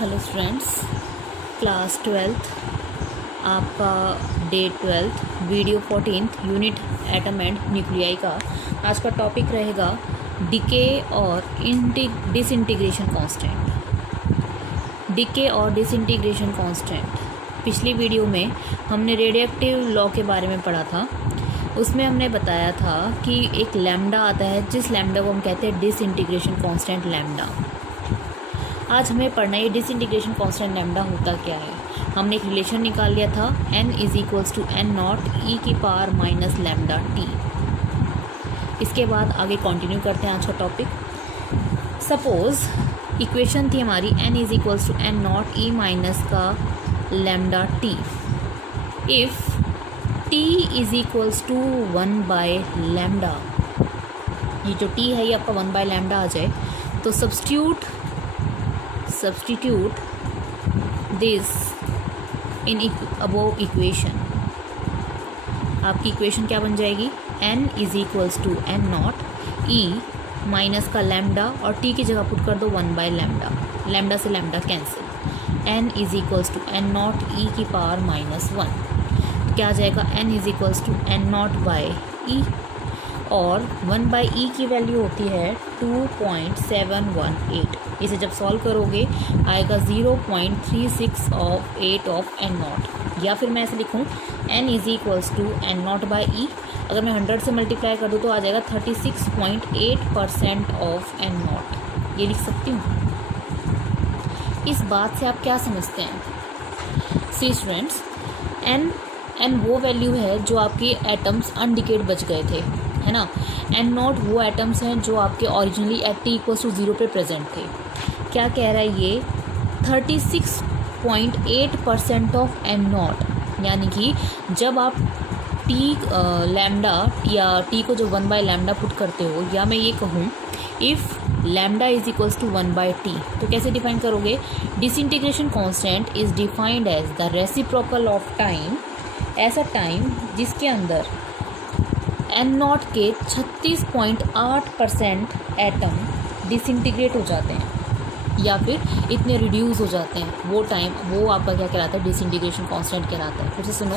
Hello students, class 12th आपका day 12th video 14th unit atom and nuclei का आज का टॉपिक रहेगा डिके और डिसइंटीग्रेशन कांस्टेंट। डिके और डिसइंटीग्रेशन कांस्टेंट पिछली वीडियो में हमने रेडियोएक्टिव लॉ के बारे में पढ़ा था। उसमें हमने बताया था कि एक लैम्डा आता है जिस लैम्डा को हम कहते हैं डिसइंटीग्रेशन कांस्टेंट लैम्डा। आज हमें पढ़ना है डिसइंटीग्रेशन कांस्टेंट लैम्डा होता क्या है। हमने एक रिलेशन निकाल लिया था n = n0 e⁻ lambda t। इसके बाद आगे कंटिन्यू करते हैं आज का टॉपिक। सपोज इक्वेशन थी हमारी n = n0 e- का lambda t if t = 1 lambda. ये जो t है ये आपका 1 लैम्डा आ जाए तो substitute this in above equation। आपकी इक्वेशन क्या बन जाएगी, n = n0 e- का लैम्डा और t की जगह पुट कर दो 1 लैम्डा, लैम्डा से lambda cancel, n = n0 e⁻1। तो क्या आ जाएगा, n = n0/e और 1/e की वैल्यू होती है 2.718। इसे जब सॉल्व करोगे आएगा 0.36 ऑफ n0। या फिर मैं ऐसे लिखूँ n = n0/e, अगर मैं 100 से मल्टीप्लाई कर दूँ तो आ जाएगा 36.8% ऑफ n0। ये लिख सकती हूँ। इस बात से आप क्या समझते हैं? सी स्टूडेंट्स, n वो वैल्यू है जो आपके एटम्स अनडिकेड बच गए थे, है ना। n0 वो एटम्स हैं जो आपके ओरिजिनली एट t = 0 पे प्रेजेंट थे। क्या कह रहा है ये, 36.8% ऑफ n0, यानी कि जब आप t लैम्डा या t को जो 1 लैम्डा पुट करते हो, या मैं ये कहूँ इफ़ लैम्डा = 1/t, तो कैसे डिफाइन करोगे, disintegration constant is defined as the reciprocal of time, ऐसा टाइम जिसके अंदर n0 के 36.8% एटम डिसइंटीग्रेट हो जाते हैं या फिर इतने रिड्यूस हो जाते हैं, वो टाइम वो आपका क्या कहलाता है, डिसइंटीग्रेशन कांस्टेंट कहलाता है। फिर से सुनो,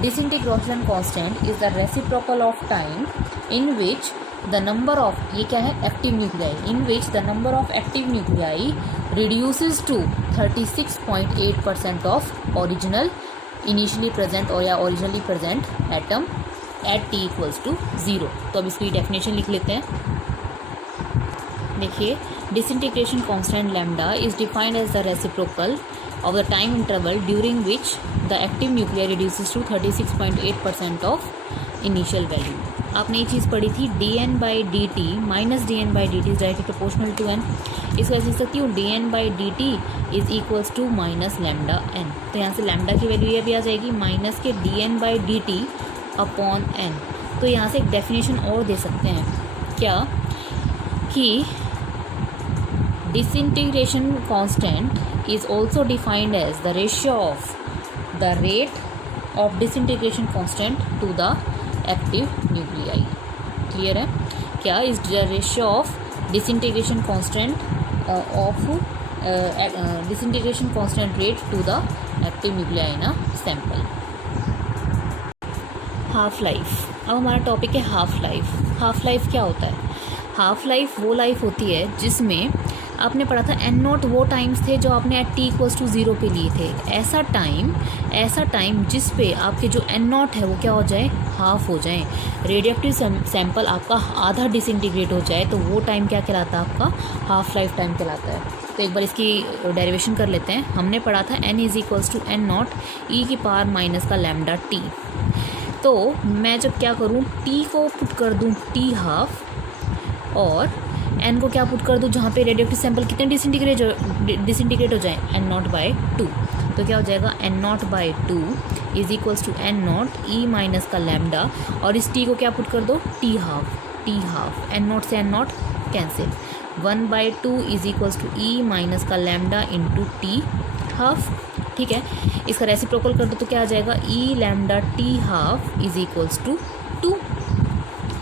disintegration constant is the reciprocal of time in which the number of, ये क्या है, active nuclei, in which the number of active nuclei reduces to 36.8% of original initially present और या originally present atom at t = 0। तो अब इसकी definition लिख लेते हैं। देखिए, disintegration constant lambda is defined as the reciprocal of the time interval during which the active nuclear reduces to 36.8% of initial value. आपने ये चीज़ पढ़ी थी, dn/dt - dn/dt is directly proportional to n। इसको ऐसे लिख सकती हूँ, dn/dt = -λn। तो यहाँ से लैम्डा की वैल्यू ये भी आ जाएगी माइनस के dn/dt अपॉन n। तो यहाँ से एक डेफिनेशन और दे सकते हैं, क्या कि disintegration constant is also defined as the ratio of the rate of disintegration constant to the active nuclei. Clear है? क्या is the ratio of disintegration constant of disintegration constant rate to the active nuclei in a sample. Half life, अब हमारा topic है half life. Half life क्या होता है? Half life वो life होती है जिसमें आपने पढ़ा था n0 वो टाइम्स थे जो आपने एट t = 0 पे लिए थे। ऐसा टाइम जिस पे आपके जो n0 है वो क्या हो जाए, हाफ हो जाए। रेडियोएक्टिव सैंपल आपका आधा डिसइंटीग्रेट हो जाए तो वो टाइम क्या कहलाता है, आपका हाफ लाइफ टाइम कहलाता है। तो एक बार इसकी डेरिवेशन कर लेते हैं। हमने पढ़ा था n = n0 e⁻ का लैम्डा t। तो मैं जब क्या करूँ, t को पुट कर दूँ t हाफ और n को क्या पुट कर दूँ, जहाँ पे रेडियोएक्टिव सैंपल कितने डिसइंटीग्रेट हो जाए, n0/2। तो क्या हो जाएगा, n0/2 = n0 e- का लैम्डा और इस t को क्या पुट कर दो, t हाफ, n0 से n0 कैंसिल, 1/2 = e- का लैम्डा इंटू t हाफ। ठीक है, इसका रेसिप्रोकल कर दो तो क्या आ जाएगा, e⁻t½ = 2।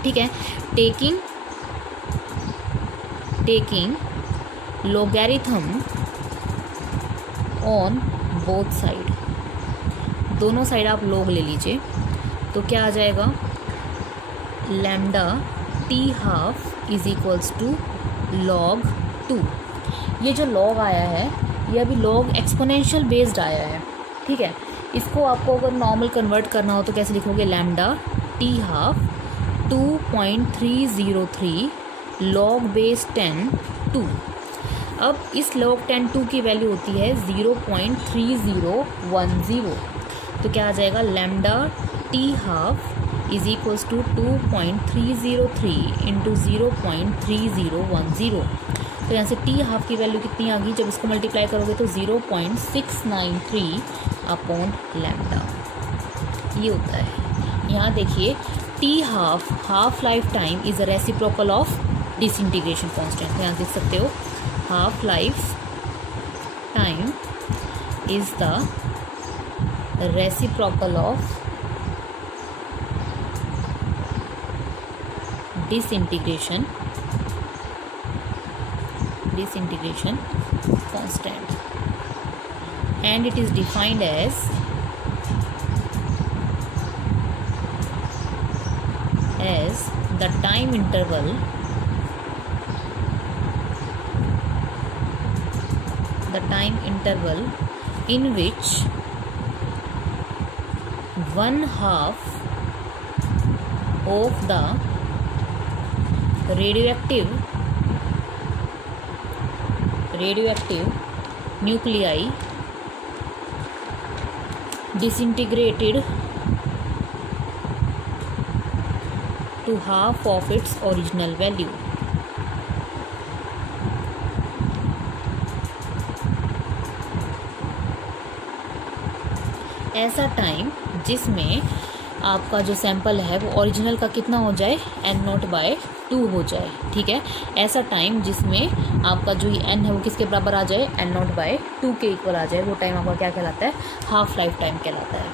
ठीक है, taking logarithm on both side, दोनों साइड आप log ले लीजिए, तो क्या आ जाएगा, lambda t half is equals to log 2। ये जो log आया है ये अभी log एक्सपोनेंशियल बेस्ड आया है, ठीक है। इसको आपको अगर नॉर्मल कन्वर्ट करना हो तो कैसे लिखोगे, lambda t half 2.303 log base 10 2। अब इस log 10 2 की वैल्यू होती है 0.3010, तो क्या आ जाएगा, lambda t half is equals to 2.303 into 0.3010। तो यहाँ से टी हाफ की वैल्यू कितनी आ गई, जब इसको मल्टीप्लाई करोगे तो 0.693 अपॉन लैम्डा, ये होता है। यहाँ देखिए T half life time is a reciprocal of disintegration constant, यहाँ देख सकते हो, half life time is the reciprocal of disintegration constant, and it is defined as the time interval in which 1/2 of the radioactive nuclei disintegrated to half of its original value। ऐसा time जिसमें आपका जो sample है वो original का कितना हो जाए, n0/2 हो जाए, ठीक है। ऐसा टाइम जिसमें आपका जो ये n है वो किसके बराबर आ जाए, n0/2 के इक्वल आ जाए, वो टाइम आपका क्या कहलाता है, हाफ लाइफ टाइम कहलाता है।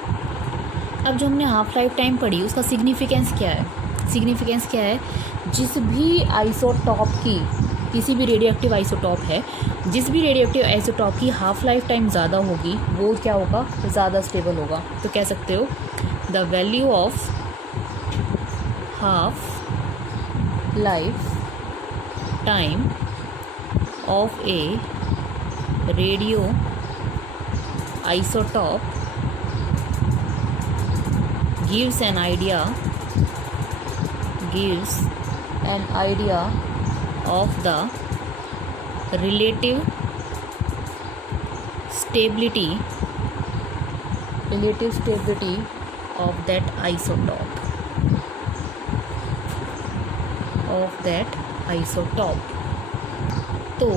अब जो हमने हाफ लाइफ टाइम पढ़ी उसका सिग्निफिकेंस क्या है, जिस भी आइसोटॉप की, किसी भी रेडियोएक्टिव आइसोटॉप है, जिस भी रेडियोएक्टिव आइसोटॉप की हाफ लाइफ टाइम ज़्यादा होगी वो क्या होगा, ज़्यादा स्टेबल होगा। तो कह सकते हो the value of half life time of A radio isotope gives an idea of the relative stability of that isotope। तो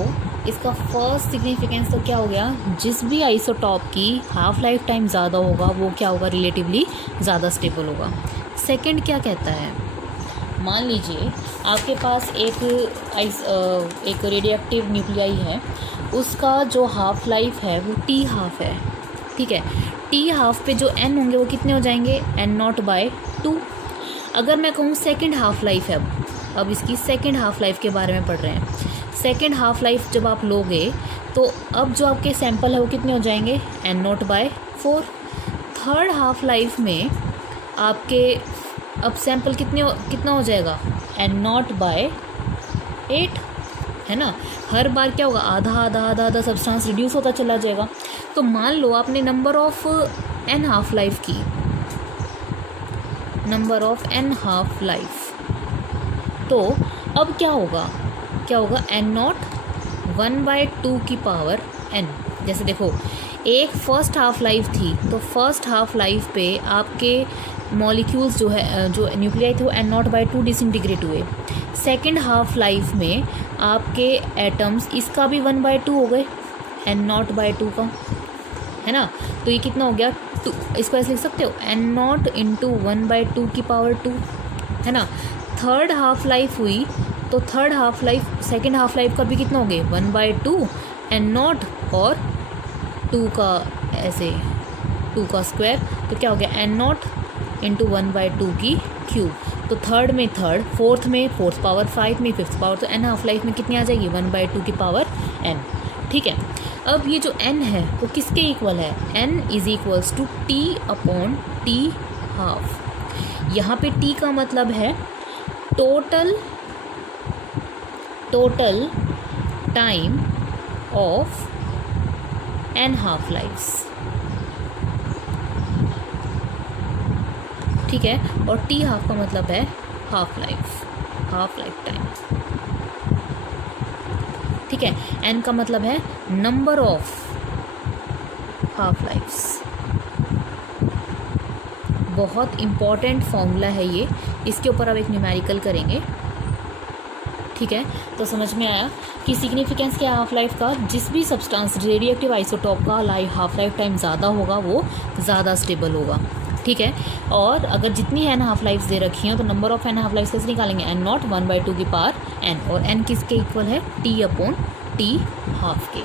इसका फर्स्ट सिग्निफिकेंस तो क्या हो गया, जिस भी आइसोटॉप की हाफ लाइफ टाइम ज़्यादा होगा वो क्या होगा, रिलेटिवली ज़्यादा स्टेबल होगा। सेकंड क्या कहता है, मान लीजिए आपके पास एक रेडियोएक्टिव न्यूक्लियाई है, उसका जो हाफ लाइफ है वो टी हाफ है, ठीक है। टी हाफ पे जो n होंगे वो कितने हो जाएंगे, n0/2। अगर मैं कहूँ सेकंड हाफ लाइफ है, अब इसकी सेकंड हाफ लाइफ के बारे में पढ़ रहे हैं। सेकंड हाफ लाइफ जब आप लोगे तो अब जो आपके सैंपल है वो कितने हो जाएंगे, n0/4। थर्ड हाफ लाइफ में आपके अब सैंपल कितना हो जाएगा, n0/8, है ना। हर बार क्या होगा, आधा सब्सटेंस रिड्यूस होता चला जाएगा। तो मान लो आपने number of n half life की, तो अब क्या होगा n0 1/2 की पावर n। जैसे देखो एक फ़र्स्ट हाफ लाइफ थी, तो फर्स्ट हाफ लाइफ पे आपके मॉलिक्यूल्स जो है, जो न्यूक्लियाई थे वो n0/2 डिसइंटीग्रेट हुए। सेकंड हाफ लाइफ में आपके एटम्स इसका भी 1/2 हो गए, n0/2 का, है ना। तो ये कितना हो गया 2, इसको ऐसे लिख सकते हो n0 इंटू 1/2 की पावर 2, है ना। थर्ड हाफ लाइफ हुई तो third half life, second half life का भी कितना हो गए 1/2 n0 और 2 का ऐसे 2 का स्क्वायर, तो क्या हो गया n0 इंटू 1/2 की क्यूब। तो थर्ड में थर्ड, फोर्थ में फोर्थ पावर, 5 में फिफ्थ पावर, तो n हाफ लाइफ में कितनी आ जाएगी 1/2 की पावर n, ठीक है। अब ये जो n है वो किसके इक्वल है, n is equals to t upon t half. यहाँ पे t का मतलब है total time of n half lifes, ठीक है। और t हाफ का मतलब है हाफ लाइफ टाइम, ठीक है। n का मतलब है नंबर ऑफ हाफ लाइफ्स। बहुत इम्पॉर्टेंट फॉर्मूला है ये, इसके ऊपर अब एक न्यूमेरिकल करेंगे, ठीक है। तो समझ में आया कि सिग्निफिकेंस क्या है हाफ लाइफ का, जिस भी सब्सटेंस रेडियोएक्टिव आइसोटॉप का हाफ लाइफ टाइम ज़्यादा होगा वो ज़्यादा स्टेबल होगा, ठीक है। और अगर जितनी एन हाफ लाइफ्स दे रखी हैं तो number of n half lifes कैसे निकालेंगे, एन नॉट 1/2 की पावर एन, और एन किसके इक्वल है, टी अपॉन टी हाफ के।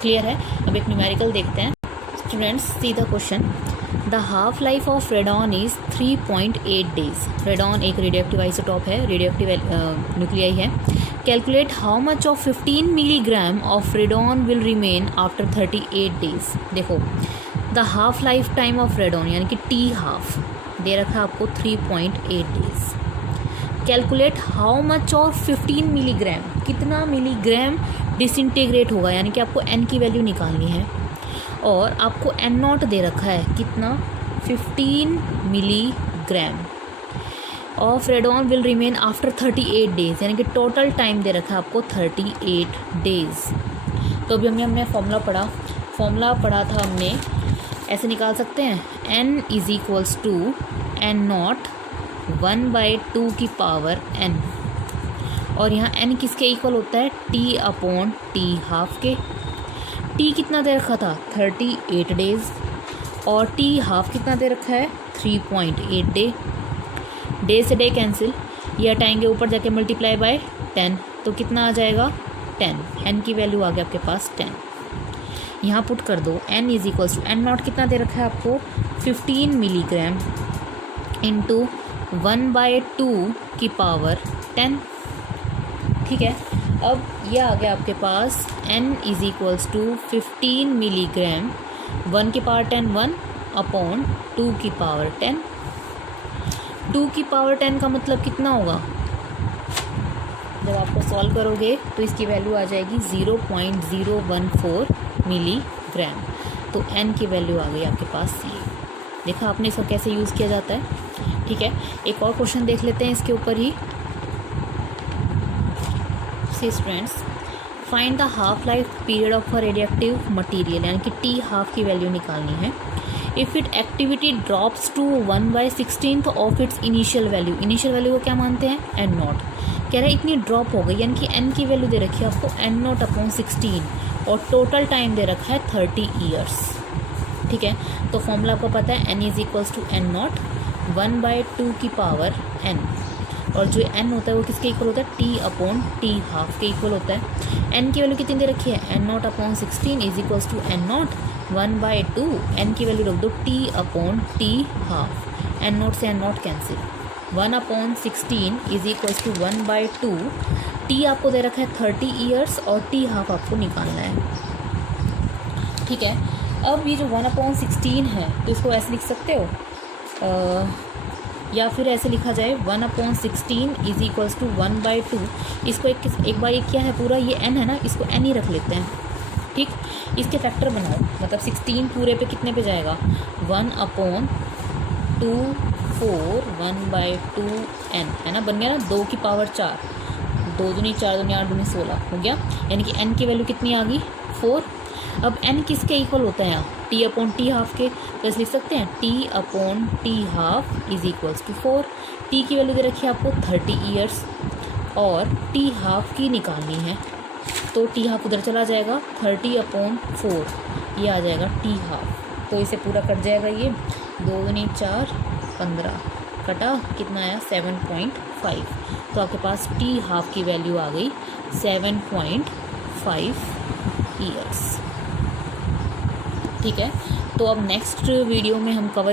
क्लियर है। अब एक न्यूमेरिकल देखते हैं students. See the question, the half life of radon is 3.8 days. Radon एक रेडियोएक्टिव आइसोटॉप है, रेडियोएक्टिव न्यूक्लियाई है। Calculate how much of 15 milligram of radon will remain after 38 days. देखो the half life time of radon यानी कि T half दे रखा है आपको 3.8 days. Calculate how much of 15 milligram, कितना मिलीग्राम डिसइंटीग्रेट होगा, यानी कि आपको एन की वैल्यू निकालनी है। और आपको एन नॉट दे रखा है कितना, 15 milligram of radon will remain after 38 days, यानी कि टोटल टाइम दे रखा है आपको 38 डेज। तो अभी हमने फॉर्मूला पढ़ा था हमने, ऐसे निकाल सकते हैं, n is equals to N not 1/2 की पावर n, और यहाँ n किसके इक्वल होता है, t अपॉन टी हाफ के। t कितना दे रखा था, 38 डेज, और t हाफ कितना दे रखा है, 3.8 डे से डे कैंसिल, ये हटाएंगे, ऊपर जाके मल्टीप्लाई बाय 10, तो कितना आ जाएगा 10, n की वैल्यू आ गया आपके पास 10। यहाँ पुट कर दो, n is equals to N naught कितना दे रखा है आपको, 15 मिलीग्राम इंटू 1/2 की पावर 10, ठीक है। अब ये आ गया आपके पास n is equals to 15 milligram 1 की पावर 10 1 अपॉन 2 की पावर 10। 2 की पावर 10 का मतलब कितना होगा, जब आपको सॉल्व करोगे तो इसकी वैल्यू आ जाएगी 0.014 मिलीग्राम। तो n की वैल्यू आ गई आपके पास ये। देखा आपने इसका कैसे यूज़ किया जाता है, ठीक है। एक और क्वेश्चन देख लेते हैं इसके ऊपर ही। See students, find the half life period of a radioactive material, यानी कि टी हाफ की वैल्यू निकालनी है। If it activity drops to 1/16 of its initial value को क्या मानते हैं, एन नॉट। कह रहा है इतनी ड्रॉप हो गई, यानी कि एन की वैल्यू दे रखी है आपको एन नॉट अपॉन 16, और टोटल टाइम दे रखा है 30 ईयर्स, ठीक है। तो फॉर्मूला आपको पता है, n is equals to N not 1/2 की पावर n, और जो n होता है वो किसके इक्वल होता है, t अपॉन टी हाफ के इक्वल होता है। n की वैल्यू कितनी दे रखी है, N not upon 16 is equals to N not 1/2, n की वैल्यू रख दो t upon T half, N not से N not cancel, 1/16 is equals to 1/2, t आपको दे रखा है 30 ईयर्स और t हाफ आपको निकालना है, ठीक है। अब ये जो 1/16 है तो इसको ऐसे लिख सकते हो, या फिर ऐसे लिखा जाए 1/16 इज इक्वल्स टू 1/2। इसको एक बार ये क्या है, पूरा ये n है ना, इसको n ही रख लेते हैं, ठीक। इसके फैक्टर बनाओ, मतलब 16 पूरे पे कितने पे जाएगा, 1/2 4 1/2n है ना, बन गया ना, 2 की पावर 4, 2 दूनी 4 दूनी 8 दूनी 16 हो गया, यानी कि n की वैल्यू कितनी आ गई, 4। अब n किसके इक्वल होता है यहाँ, t अपॉन टी हाफ के, तो इसे लिख सकते हैं t upon T half is equals to 4। t की वैल्यू दे रखी है आपको 30 ईयर्स, और t हाफ की निकालनी है, तो t हाफ उधर चला जाएगा, 30/4 ये आ जाएगा t हाफ, तो इसे पूरा कट जाएगा, ये 2 दूनी 4 15 कटा, कितना आया 7.5, तो आपके पास t हाफ की वैल्यू आ गई 7.5 ईयर्स, ठीक है। तो अब नेक्स्ट वीडियो में हम कवर